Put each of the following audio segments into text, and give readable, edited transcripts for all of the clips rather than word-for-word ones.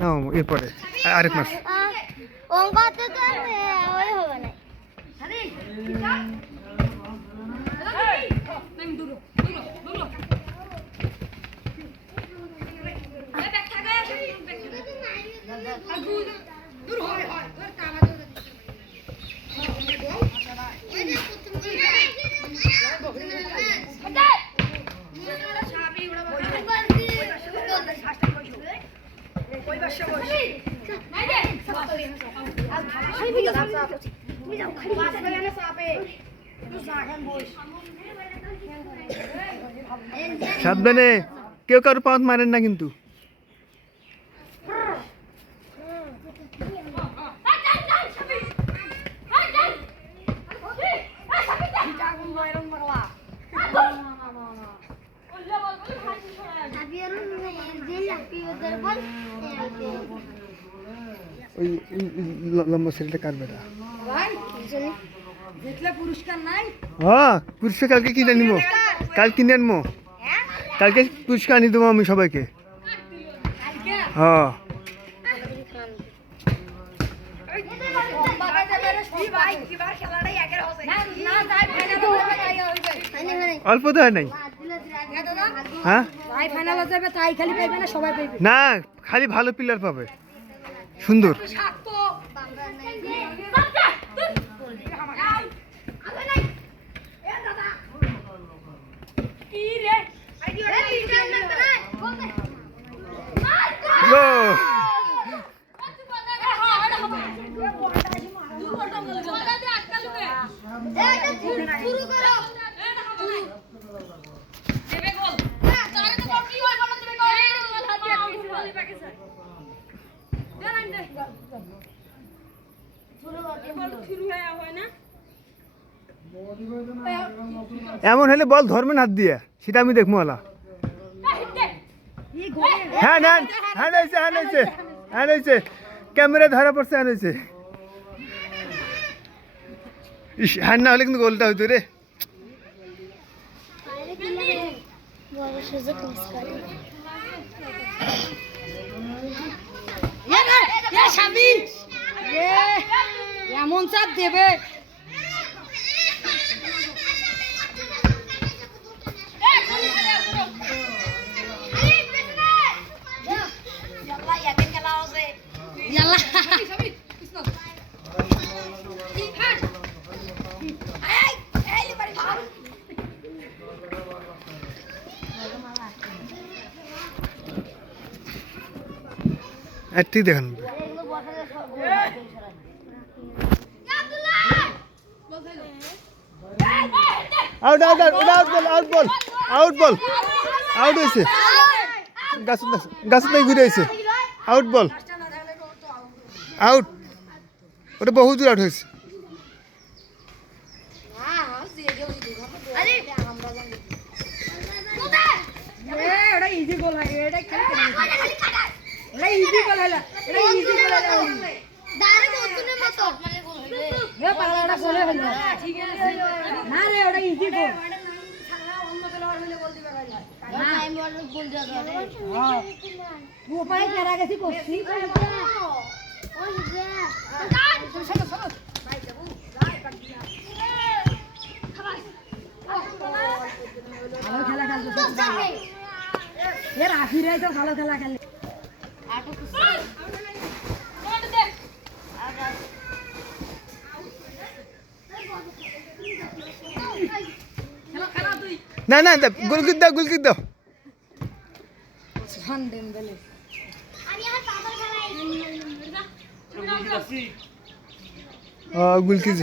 এরপরে আরেক মাস অঙ্কতে তো ওই হবে না। সাবধানে, কেউ কারো পাঁচ মারেন না কিন্তু। ওই লম্বা ছেলেটা কার বেটা? পুরস্কার নাই। হ্যাঁ, পুরস্কার কালকে কিনে আনবো, কাল কিনে আনবো, কালকে পুরস্কার আনি দেবো আমি সবাইকে। হ্যাঁ অল্প তো হয় নাই। হ্যাঁ না, খালি ভালো প্লেয়ার পাবে, সুন্দর। এমন হলে বল ধরবেন হাত দিয়ে, সেটা আমি দেখবো। আলা হ্যাঁ হ্যাঁ হ্যাঁ হয়েছে, হ্যাঁ হয়েছে, হ্যাঁ হয়েছে, ক্যামেরা ধরা পড়ছে, হ্যাঁ হয়েছে। হ্যাঁ না হলে কিন্তু গোলটা হইতো রে। এমন চাপ দেবে। ঠিক দেখেন, আউট আউট আউট আউট বল, আউট বল, আউট বল, আউট হয়েছে, গাছ ঘুরে আইছে, আউট বল, আউট। ওটা বহু দূর আউট হয়েছে। ইজি গোল হয় এটা, এটা ইজি গোল হলো, এটা ইজি গোল হলো, ডাইরেক্ট ওতুনের মতো এ পালাটা গোল হলো। ঠিক আছে না রে, ওটা ইজি গোল। অন্য খেলোয়াড় হলে গোল দিবে না, আমি বল গোল দেওয়া যাবে। হ্যাঁ উপায় করা গেছি করছি। ওই যে চলো চলো ভাই যাবো, যাই কাট দিয়া ভালো খেলা খেলছো এর আখিরাই তো ভালো খেলা খেলে। না না, গোলকিট দাও, গোলকিট দাও। গোলকিট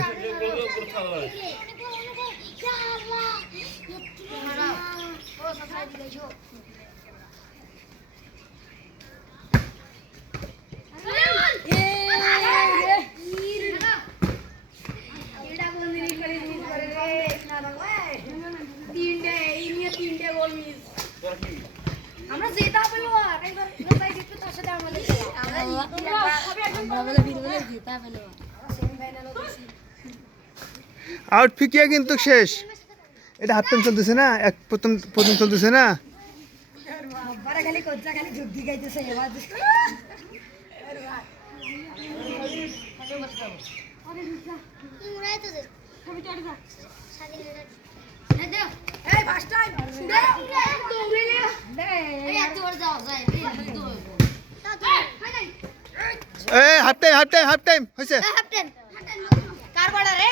আমরা জেতা পেলো আর একবার সাইড একটু তার সাথে আমাদের আমরা বলে জেতা পেলো সেমিফাইনালও দিছি। আউট ফিকিয়া কিন্তু শেষ। এটা হাফ টাইম চলতেছে না, এক প্রথম চলতেছে না। খালি কোচ্চা খালি যুদ্ধি গাইতেছে এবার এই ফার্স্ট টাইম হাফ টাইম হৈছে কার বড় রে